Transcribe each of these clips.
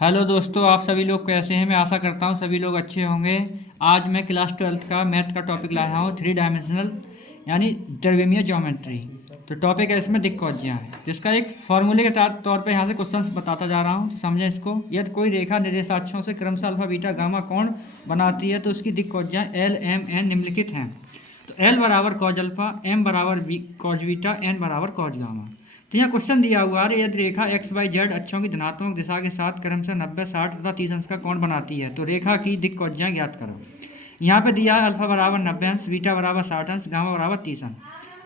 Hello दोस्तों, आप सभी लोग कैसे हैं। मैं आशा करता हूँ सभी लोग अच्छे होंगे। आज मैं क्लास 12th का मैथ का टॉपिक लाया हूँ, थ्री डायमेंशनल यानी द्रव्यमीय ज्योमेट्री। तो टॉपिक है इसमें दिक्कौतियाँ, जिसका एक फॉर्मूले के तौर पे यहाँ से क्वेश्चन बताता जा रहा हूँ, तो समझें इसको। यदि कोई रेखा निर्देशाक्षों से क्रमशः अल्फा बीटा गामा कोण बनाती है तो उसकी दिक्कौतियाँ एल एम एन निम्नलिखित हैं। तो एल बराबर कॉज अल्फा, एम बराबर कॉज बीटा, एन बराबर कॉज गामा। तो यहाँ क्वेश्चन दिया हुआ है, यदि रेखा एक्स वाई जेड अक्षों की धनात्मक दिशा के साथ क्रमशः 90, 60 तथा 30 अंश का कोण बनाती है तो रेखा की दिक्कौतियाँ ज्ञात करो। यहाँ पे दिया है अल्फा बराबर 90 अंश, बीटा बराबर 60 अंश, गामा बराबर 30 अंश।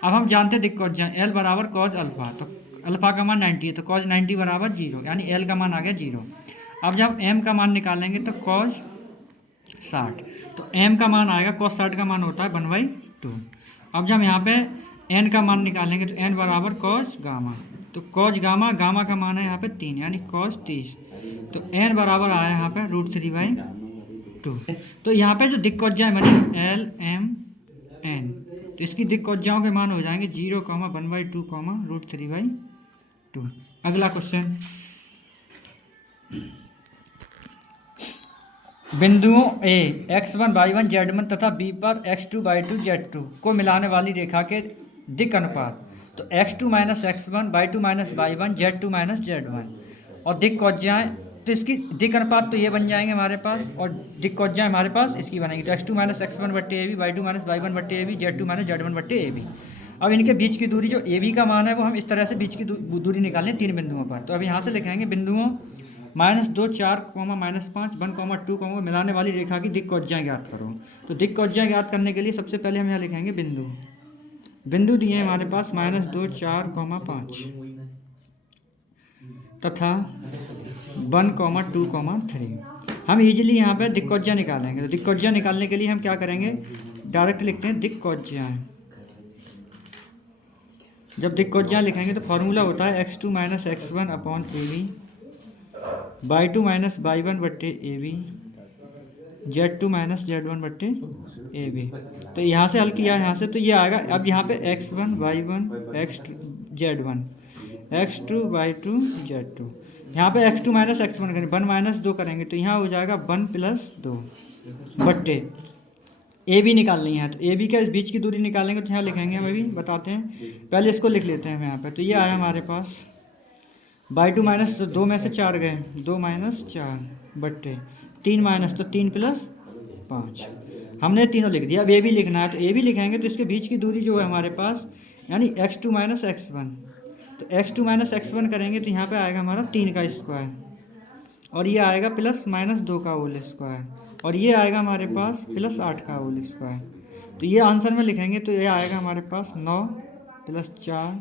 अब हम जानते हैं दिक्कौतियाँ, एल बराबर कॉज अल्फा, तो अल्फा का मान 90 है तो कॉज 90 बराबर 0, यानी एल का मान आ गया 0। अब जब एम का मान निकालेंगे तो कॉज 60, तो एम का मान आएगा, कॉज 60 का मान होता है 1/2। अब जब यहाँ पे एन का मान निकालेंगे तो एन बराबर कॉज गामा, तो कॉज गामा, गामा का मान है यहाँ पे 3 यानी कॉज 30, तो एन बराबर आया यहाँ पे √3/2। तो यहाँ पे जो दिक्कौतियाँ बनी एल एम एन, तो इसकी दिक्कौतियाँ के मान हो जाएंगे 0, 1/2, √3/2। अगला क्वेश्चन, बिंदुओं ए x1 y1 z1 तथा B पर x2 y2 z2 को मिलाने वाली रेखा के दिक् अनुपात, तो x2 minus x1, y2 minus y1, z2 minus z1 और दिक् कौजियाएँ, तो इसकी दिक् अनुपात तो ये बन जाएंगे हमारे पास, और दिक् कौजियाएँ हमारे पास इसकी बनेंगी, तो x2 माइनस x1 बट्टे AB, y2 माइनस y1 बट्टे AB, z2 माइनस z1 बट्टे AB। अब इनके बीच की दूरी जो AB का मान है वो हम इस तरह से बीच की दूरी निकालें 3 बिंदुओं पर। तो अब यहाँ से लिखेंगे बिंदुओं -2, 4, -5, 1, 2 मिलाने वाली रेखा की दिक् कौजियाँ ज्ञात करो। तो दिक् कौजियाँ ज्ञात करने के लिए सबसे पहले हम यहाँ लिखेंगे बिंदु दिए हैं हमारे पास -2, 4, 5 तथा 1, 2, 3। हम इजीली यहाँ पे दिक् कौजियाँ निकालेंगे। तो दिक् कौजियाँ निकालने के लिए हम क्या करेंगे, डायरेक्ट लिखते हैं दिक् कौजियाँ। जब दिक् कौजियाँ लिखेंगे तो फॉर्मूला होता है x2 minus x1 upon AB, y2 minus y1 बट्टे AB, z2 माइनस z1 बट्टे AB। तो यहाँ से हल किया यहाँ से, तो ये आएगा। अब यहाँ पे x1 y1 x2 z1, x2 y2 z2, यहाँ पे x2 माइनस x1 करेंगे, 1 माइनस 2 करेंगे तो यहाँ हो जाएगा 1 प्लस 2 बट्टे AB निकालनी है। तो AB के इस बीच की दूरी निकालेंगे तो यहाँ लिखेंगे, हम अभी बताते हैं, पहले इसको लिख लेते हैं हम यहाँ पे। तो ये आया हमारे पास y2 माइनस, तो 2 में से 4 गए, 2 माइनस 4 बट्टे 3 माइनस, तो 3 प्लस 5, हमने तीनों लिख दिया। अब AB लिखना है, तो AB लिखेंगे तो इसके बीच की दूरी जो है हमारे पास, यानी x2 माइनस x1, तो x2 माइनस x1 करेंगे तो यहाँ पे आएगा हमारा 3 का स्क्वायर, और ये आएगा प्लस -2 का होल स्क्वायर, और ये आएगा हमारे पास प्लस 8 का होल स्क्वायर। तो ये आंसर में लिखेंगे तो ये आएगा हमारे पास 9 प्लस 4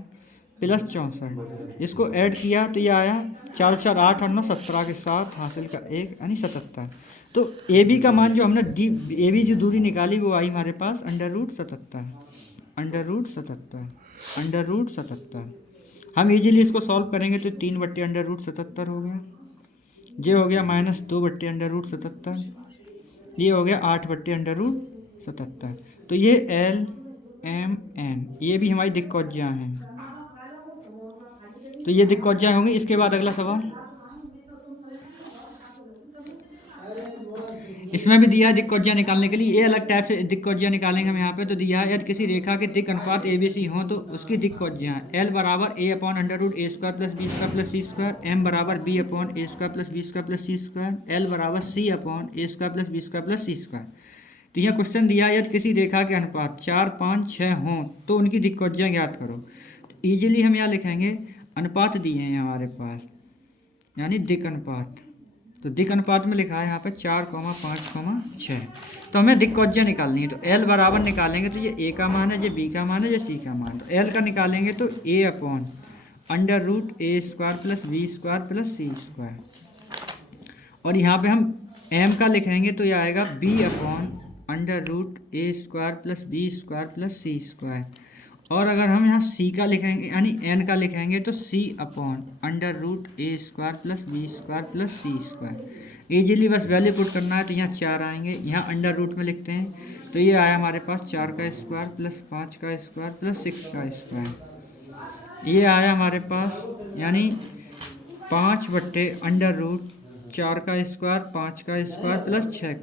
प्लस 64। इसको ऐड किया तो ये आया 4, 4, 8 और 9, 17 के साथ हासिल का 1 यानी 77। तो AB का मान जो हमने AB जो दूरी निकाली वो आई हमारे पास √77, √77। हम इजीली इसको सॉल्व करेंगे तो 3 बट्टे √77 हो गया, ये हो गया -2 बट्टे √77, ये हो गया 8 बट्टे √77। तो ये L M N ये भी हमारी दिक् कौजियाँ हैं। तो ये दिक् कौजियाँ होंगी। इसके बाद अगला सवाल, इसमें भी दिया है दिक् कौजियाँ निकालने के लिए, ये अलग टाइप से दिक् कौजियाँ निकालेंगे हम यहाँ पे। तो दिया है यदि किसी रेखा के दिक् अनुपात ABC हो तो उसकी दिक् कौजियाँ, L बराबर A upon √A² plus B² plus C², M बराबर B upon A² plus B² plus C², L बराबर C upon A² plus B² plus C²। तो यह क्वेश्चन दिया है यदि किसी रेखा के अनुपात 4, 5, 6 हों तो उनकी दिक् कौजियाँ ज्ञात करो। तो ईजिली हम यहाँ लिखेंगे, अनुपात दिए हैं हमारे पास, यानी दिक् अनुपात। तो दिक् अनुपात में लिखा है यहाँ पे 4, 5, 6। तो हमें दिक् कौजियाँ निकालनी है। तो L बराबर निकालेंगे तो ये A का मान है, ये B का मान है, ये C का मान। तो L का निकालेंगे तो A upon √A² plus B² plus C², और यहाँ पे हम M का लिखेंगे तो ये आएगा B upon √A² plus B² plus C², और अगर हम यहाँ C का लिखेंगे यानी N का लिखेंगे तो C upon √A² plus B² plus C²। Easily बस वैल्यू पुट करना है, तो यहाँ 4 आएंगे, यहाँ अंडर रूट में लिखते हैं तो ये आया हमारे पास 4 का स्क्वायर प्लस 5 का स्क्वायर प्लस 6 का स्क्वायर। ये आया हमारे पास यानी 5 बट्टे अंडर रूट 4 का स्क्वायर 5 का स्क्वायर प्लस 6 का